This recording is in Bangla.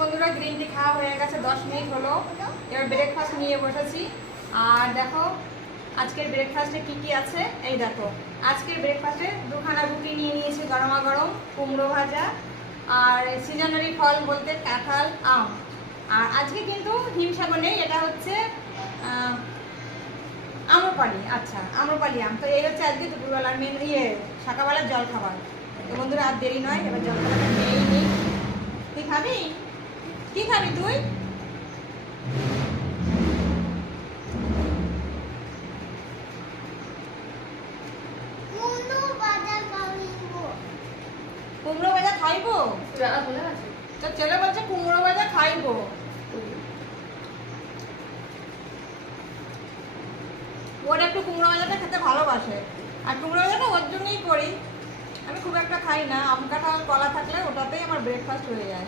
বন্ধুরা গ্রিন টি খাওয়া হয়ে গেছে, 10 মিনিট হলো। এবার ব্রেকফাস্ট নিয়ে বসেছি। আর দেখো আজকের ব্রেকফাস্টে কি কি আছে, এই দেখো। আজকের ব্রেকফাস্টে দুখানা রুটি নিয়ে নিয়েছি গরমা গরম, কুমড়ো ভাজা আর সিজনারি ফল বলতে কাঁঠাল, আম। আর আজকে কিন্তু হিমসাগর নেই, এটা হচ্ছে আম্রপালি। আচ্ছা, আম্রপালি আম। তো এই হচ্ছে আজকে দুপুরবেলার মেন সকালবেলার জল খাবার। তো বন্ধুরা আর দেরি নয়, এবার জল খাবারটা খেয়েই নিই। তুই খাবি? কি খাবি তুই? কুমড়ো ভাজা খাইবো? তো ছেলে বলছে কুমড়ো ভাজা খাইবো। ওর একটু কুমড়ো ভাজাটা খেতে ভালোবাসে, আর কুমড়ো ভাজাটা ওর জন্যই করি। আমি খুব একটা খাই না, আম কাঁঠাল কলা থাকলে ওটাতেই আমার ব্রেকফাস্ট হয়ে যায়।